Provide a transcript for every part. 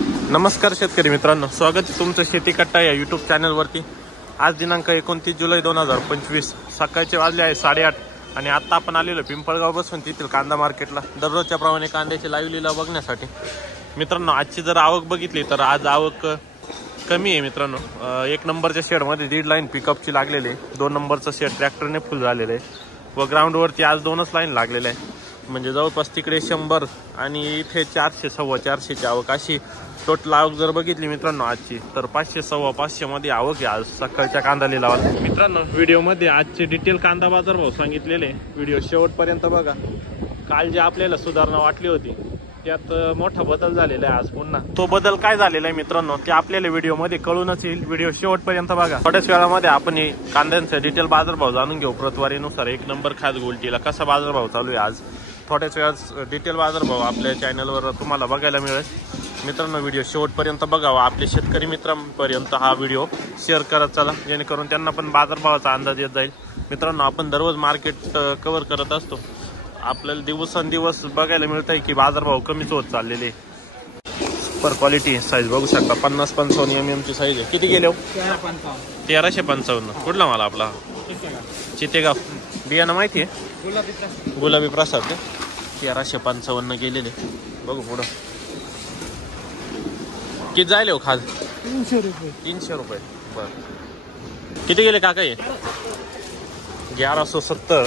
नमस्कार शेतकरी मित्रांनो, स्वागत आहे तुमचं शेती कट्टा या यूट्यूब चॅनलवरती। आज दिनांक 29 जुलै 2025 सकाळचे वाजले आहे 8:30 आणि आता आपण आलेलो पिंपळगाव बसून तिथील कांदा मार्केटला दररोजच्या प्रमाणे कांद्याची लाईव्ह लिलाव बघण्यासाठी। मित्रांनो, आजची जर आवक बघितली तर आज आवक कमी आहे मित्रांनो। 1 नंबरच्या शेडमध्ये 1.5 लाईन पिकअपची लागलेली आहे, 2 नंबरचा शेड ट्रॅक्टरने फुल झालेलं आहे व ग्राउंडवरती आज 2च लाईन लागलेले आहे। म्हणजे जवळपास तिकडे 100 आणि इथे 400 सव्वा 400ची आवक। अशी टोटल आवक जर बघितली मित्रांनो आजची तर 500 सव्वा 500 मध्ये आवक आहे आज सकाळच्या कांदा लिलावात। मित्रांनो, व्हिडिओमध्ये आजचे डिटेल कांदा बाजार भाव सांगितलेले, व्हिडिओ शेवटपर्यंत बघा। काल जे आपल्याला सुधारणा वाटली होती त्यात मोठा बदल झालेला आहे आज पुन्हा। तो बदल काय झालेला आहे मित्रांनो ते आपल्याला व्हिडिओमध्ये कळूनच येईल, व्हिडिओ शेवटपर्यंत बघा। थोड्याच वेळामध्ये आपण कांद्यांचा डिटेल बाजारभाव जाणून घेऊ। प्रतवारीनुसार 1 नंबर खास गोल्टीला कसा बाजारभाव चालू आहे आज, थोड्याच वेळात डिटेल बाजारभाव आपल्या चॅनलवर तुम्हाला बघायला मिळेल। मित्रांनो, व्हिडिओ शेवटपर्यंत बघावा, आपले शेतकरी मित्रांपर्यंत हा व्हिडिओ शेअर करत चला, जेणेकरून त्यांना पण बाजारभावाचा अंदाज येत जाईल। मित्रांनो, आपण दररोज मार्केट कव्हर करत असतो, आपल्याला दिवसेंदिवस बघायला मिळत आहे की बाजारभाव कमीच होत चाललेले। सुपर क्वालिटी साईज बघू शकता, 50-55 mm ची साईज आहे। किती गेले हो? 1355। कुठला माल आपला? चितेगाव। बियाणं माहिती आहे? गुलाबी प्रसाद का? 1355 गेलेले। बघू पुढं किती जायले हो खास? 300 रुपये। 300 रुपये। बर, किती गेले काका? हे 1170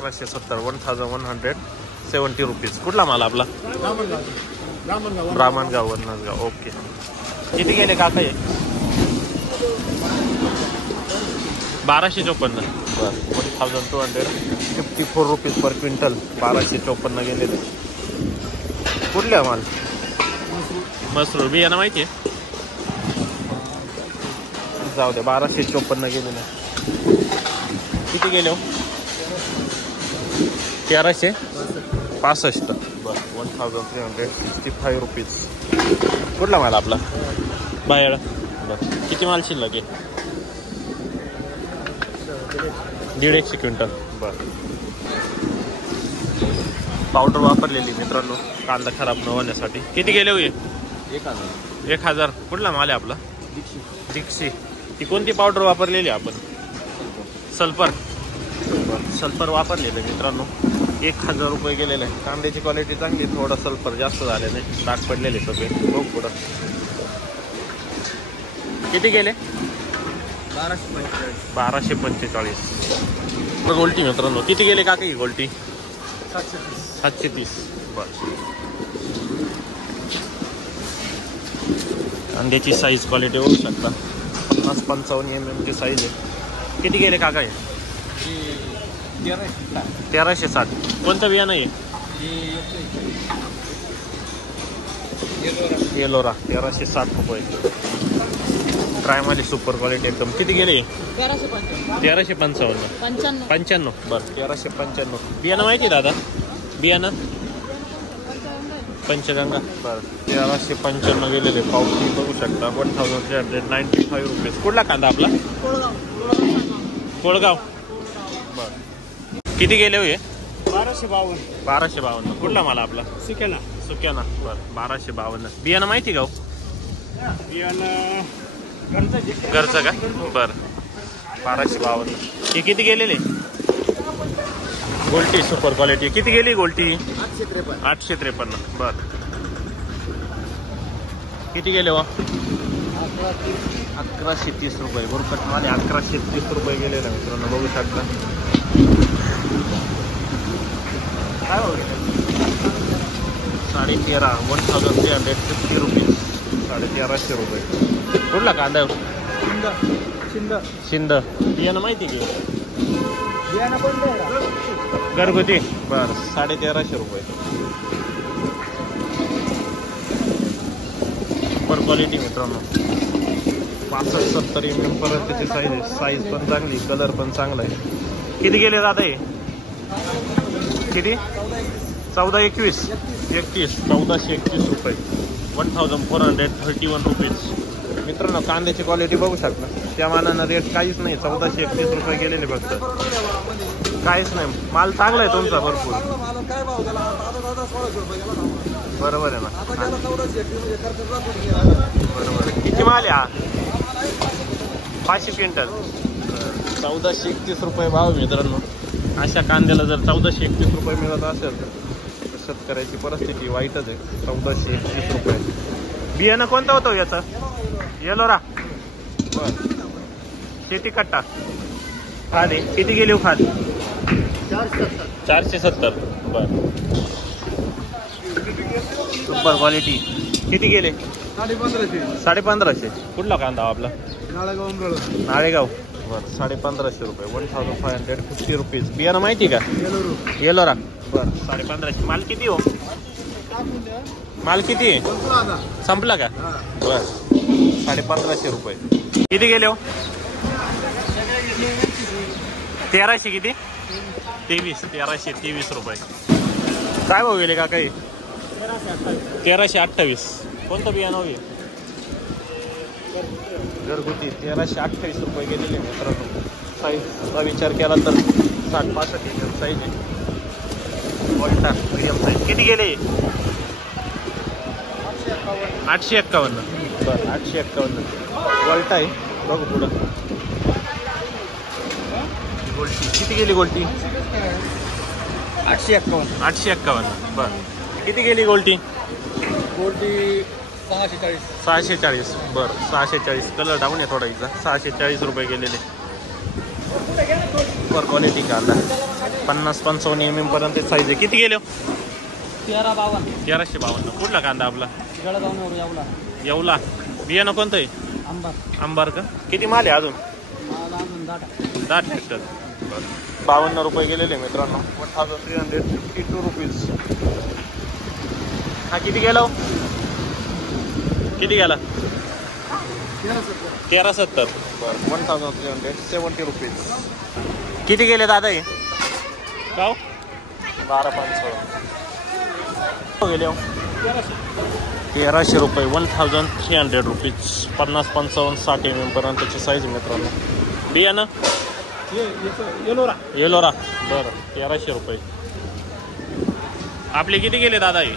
1170 रुपीज। कुठला माल आपला? ब्राह्मणगाव वरनासगाव। ओके, किती गेले काका? हे 1254। बर, 1254 रुपीज पर क्विंटल। 1254 गेलेले। कुठला माल? मसरूर। बियाणं माहिती आहे? जाऊ दे, 1254 गेलेले। किती गेले हो? 1365। बर, 1365 रुपीज। कुठला माल आपला? बाहेर। बर, किती माल शिल्लक आहे? 150 क्विंटल। बर, पावडर वापरलेली मित्रांनो कांदा खराब न होण्यासाठी। किती गेले हुए? 1000। कुठला माल आहे आपला? दीक्षी। ती कोणती पावडर वापरलेली आपण? सल्फर। सल्फर वापरलेलं मित्रांनो। 1000 रुपये गेलेले आहे। कांद्याची क्वालिटी चांगली, थोडा सल्फर जास्त झाले नाही, डाग पडलेले सगळे। बघ पुढं किती गेले? 1245। गोल्टी मित्रांनो, किती गेले काका ही गोल्टी? 730। बर, कांद्याची साईज क्वालिटी बघू शकता, 50-55 mm ची साईज आहे। किती गेले काका हे? 1360। कोणतं बियाणं आहे? येलोरा। 1360 रुपये। प्रायमरी सुपर क्वालिटी एकदम। किती गेले? 1355। 55। बरं, 1355। बियाणं माहिती दादा? बियाणं पंचगंगा। बरं, 1355 गेलेले। पावती बघू शकता, 1395 रुपीज। कुठला कांदा आपला? कोळगाव। बरं, किती गेले हो? 1252। कुठला माल आपला? सुक्याना। बरं, 1252। बियाणं माहिती का? बियाणं घरचं का? बरं, 1252। हे किती गेलेले? गोल्टी सुपर क्वालिटी। किती गेली गोल्टी? 853। बर, किती गेले हो? 1130 रुपये। बुरकट माल 1130 रुपये गेलेला मित्रांनो, बघू शकता। काय हो? 13.5 1350 रुपीज। 1350 रुपये। कुठला कांदा? शिंद। बियाणं माहिती की? घरगुती। बर, 1350 रुपये। सुपर क्वालिटी मित्रांनो, 65-70 mm पर्यंतची साईज आहे। साईज पण चांगली, कलर पण चांगला आहे। किती गेले दादा हे? किती? 1421। 1421 रुपये। 1431 रुपीज। मित्रांनो, कांद्याची क्वालिटी बघू शकता, त्या मानानं रेट काहीच नाही। 1431 रुपये गेलेले फक्त, काहीच नाही। माल चांगला आहे तुमचा भरपूर। बरोबर आहे ना. बरोबर आहे. किती माल आहे हा? 500 क्विंटल. 1431 रुपये भाव मित्रांनो. अशा कांद्याला जर 1431 रुपये मिळत असेल तर शेतकऱ्याची परिस्थिती वाईटच आहे. 1431 रुपये. बियाणं कोणतं होतं याचं? येलोरा. बर. शेती कट्टा खाद आहे. किती गेली खाद? 470. बर. Super quality. किती गेले? 1550. कुठला कांदा आपला? नाळेगाव. बर. 1550 रुपये. 1550 रुपीज. बियाणं माहिती का? येलोरा. बर. 1550. माल किती हो? माल किती संपला का? बर. 1550 रुपये. किती गेले हो? 1300. किती? 1323 रुपये. काय भाव गेले का काही? 1328. कोणतं बियाणं हवी? घरगुती. 1328 रुपये गेलेले मित्रांनो. साईजचा विचार केला तर 60-65 इंच साईज आहे. Volta medium size. किती गेले? 851. बरं. 851 वॉल्टा आहे. बघू पुढं. गोल्टी किती गेली? गोल्टी 851. 851. बरं. किती गेली गोल्टी? गोल्टी 640. 640. बरं. 640. कलर डाऊन आहे थोडा हिचा. 640 रुपये गेलेले. सुपर क्वालिटी कांदा. 50-55 mm पर्यंत साईज आहे. किती गेले? 1352. कुठला कांदा आपला? येवला. बियाणं कोणतं आहे? अंबार का? किती माल आहे अजून? 10 ट्रॅक्टर. 52 रुपये गेलेले मित्रांनो. 1352 रुपीज. हा किती गेला? किती गेला? 1370. बरं. 1370 रुपीज. किती गेले दादा हे? गाव 12,500 गेले. 1300 रुपये. 1300 रुपीज. 50-55-60 mm पर्यंतची साईज मित्रांनो. बियाणं येलोरा. बरं. 1300 रुपये. आपले किती गेले दादा हे?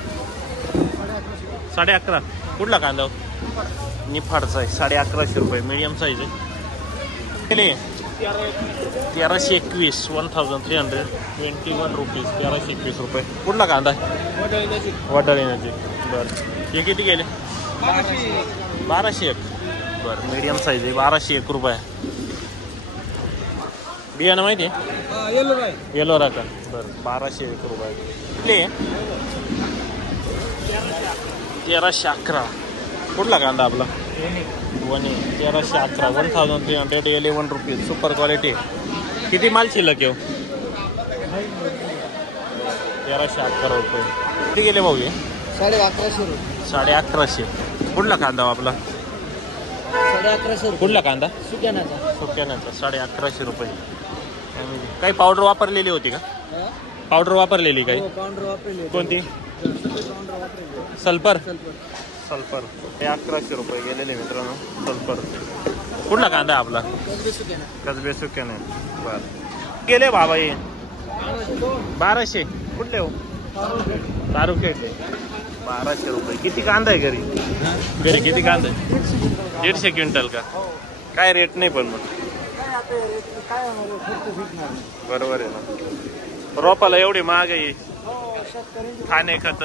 11.5. कुठला कांदा? निफाडचा आहे. 1150 रुपये. मीडियम साईज आहे. गेले 1321. 1321 रुपीज. 1321 रुपये. कुठला कांदा? Water energy. बरं. हे किती गेले? 1201. बरं. मीडियम साईज आहे. 1201 रुपये. बियाणं माहिती आहे? येलोरा का? बरं. 1201 रुपये. 1311. कुठला कांदा आपला? वनी. 1311. 1311 रुपीज. Super quality. किती माल शिल्लक येऊ? 1311 रुपये. किती गेले भाऊ हे? 1150. 1150. कुठला कांदा आपला? 1150. कुठला कांदा? सुक्यानाचा. 1150 रुपये. काही पावडर वापरलेली होती का? पावडर वापरलेली काही? पावडर वापरली. कोणती? सल्फर. 1100 रुपये गेलेले मित्रांनो. सल्फर. कुठला कांदा आहे आपला? कसबे सुक्याने. बरं. गेले बाबा हे 1200. कुठले हो? तारुखेट. 1200 रुपये. किती कांदा आहे घरी? घरी किती कांदा आहे? 150 क्विंटल का? काय रेट नाही पण मग. बरोबर आहे ना. रोपाला एवढी महाग आहे. खाणे खत.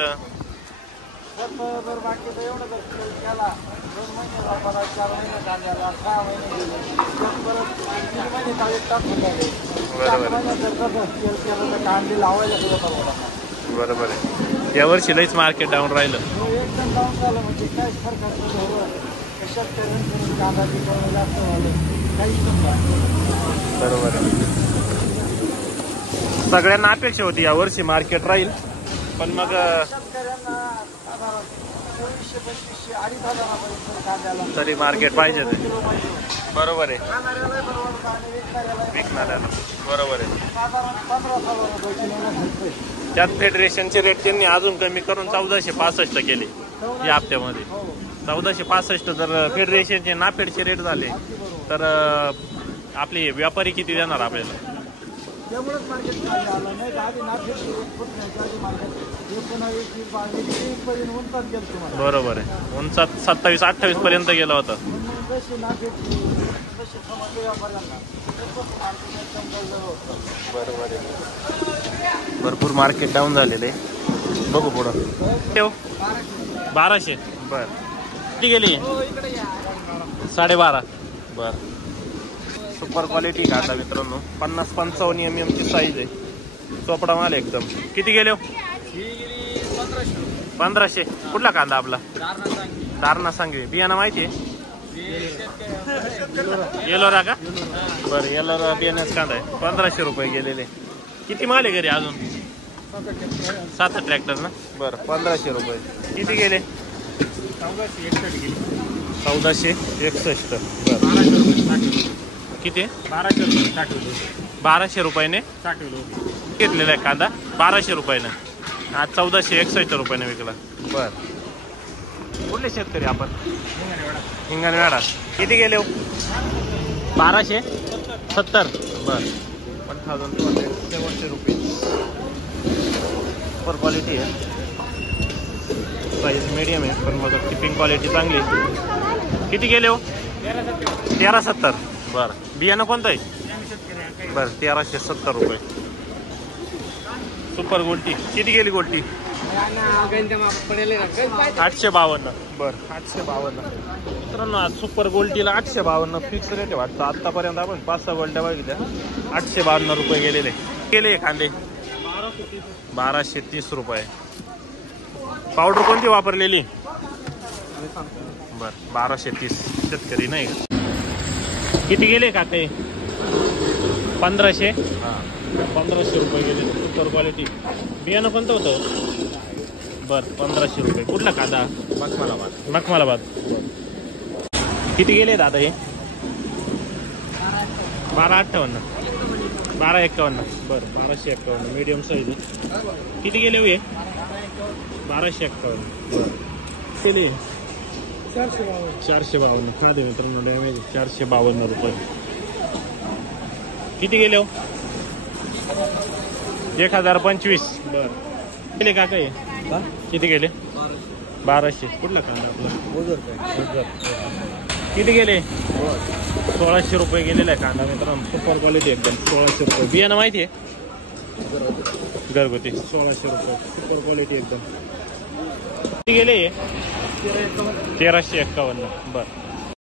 बरोबर आहे. यावर्षी लईच मार्केट डाऊन राहिलं. बरोबर आहे. सगळ्यांना अपेक्षा होती यावर्षी मार्केट राहील पण मग तरी मार्केट पाहिजे ते. बरोबर आहे. विकणाऱ्याला. बरोबर आहे. त्यात फेडरेशनचे रेट त्यांनी अजून कमी करून 1465 केले या हप्त्यामध्ये. 1465 जर फेडरेशनचे नाफेडचे रेट झाले तर आपले व्यापारी किती देणार आपल्याला? त्यामुळेच मार्केट आलं नाही. आधी नाशिक आधी मार्केट 19, 20, 22 पर्यंत उंचात गेलं तुम्हाला. बरोबर आहे. उंचात 27-28 पर्यंत गेला होता. जशी नाशिक तशी समजलं व्यापाऱ्यांना बरोबर आहे. भरपूर मार्केट डाऊन झालेलं आहे. बघू पुढं. ठेव 1200. बर किती गेली? 12.5. बर सुपर क्वालिटी का आता मित्रांनो. 50-55 mm ची साईज आहे. चोपडा माल एकदम. किती गेले? 1500. कुठला कांदा आपला? दारणा सांगवी. बियाणं माहिती आहे? येलोरा का? बरं येलोरा बियाण्याच कांदा आहे. 1500 रुपये गेलेले. किती माल आहे घरी अजून? 7 ट्रॅक्टर ना. बरं 1500 रुपये. किती गेले? 1461. बरं किती? 1200 रुपयाने घेतलेला आहे कांदा. 1200 रुपयाने आज 1461 रुपयाने विकला. बर कुठले शेतकरी आपण? हिंगणवेडा. किती गेले? 1270. बर 1270 रुपये. सुपर क्वालिटी आहे. साईज मीडियम आहे पण मग टिपिंग क्वालिटी चांगली. किती गेले? 1370. बरं बियाणं कोणतं आहे? बरं 1370 रुपये. सुपर गोल्टी. किती गेली गोल्टी? 852. बरं 852. मित्रांनो आज सुपर गोल्टीला 852 फिक्स रेट आहे वाटतं. आत्तापर्यंत आपण 5-6 गोल्ट्या बघितल्या. 852 रुपये गेलेले. गेले कांदे 1230 रुपये. पावडर कोणती वापरलेली? बरं 1230. शेतकरी नाही का? किती गेले का ते? 1500. 1500 रुपये गेले. Super quality. बियाणं कोणतं होतं? बरं 1500 रुपये. कुठला कांदा? मखमालाबाद. किती गेले दादा हे? 1258. 1251. बरं 1251 मीडियम साईज आहे. किती गेले हो हे? 1251. बरं केले 452. खा दे मित्रांनो डॅमेज 452 रुपये. किती गेले हो? 1025. बरं गेले का काही? किती गेले? 1200. कुठला कांदा आपला? किती गेले? 1600 रुपये गेलेला आहे कांदा मित्रांनो. सुपर क्वालिटी एकदम. 1600 रुपये. बियाणं माहिती आहे? घरगुती. 1600 रुपये. सुपर क्वालिटी एकदम. किती गेले? 1351. बरं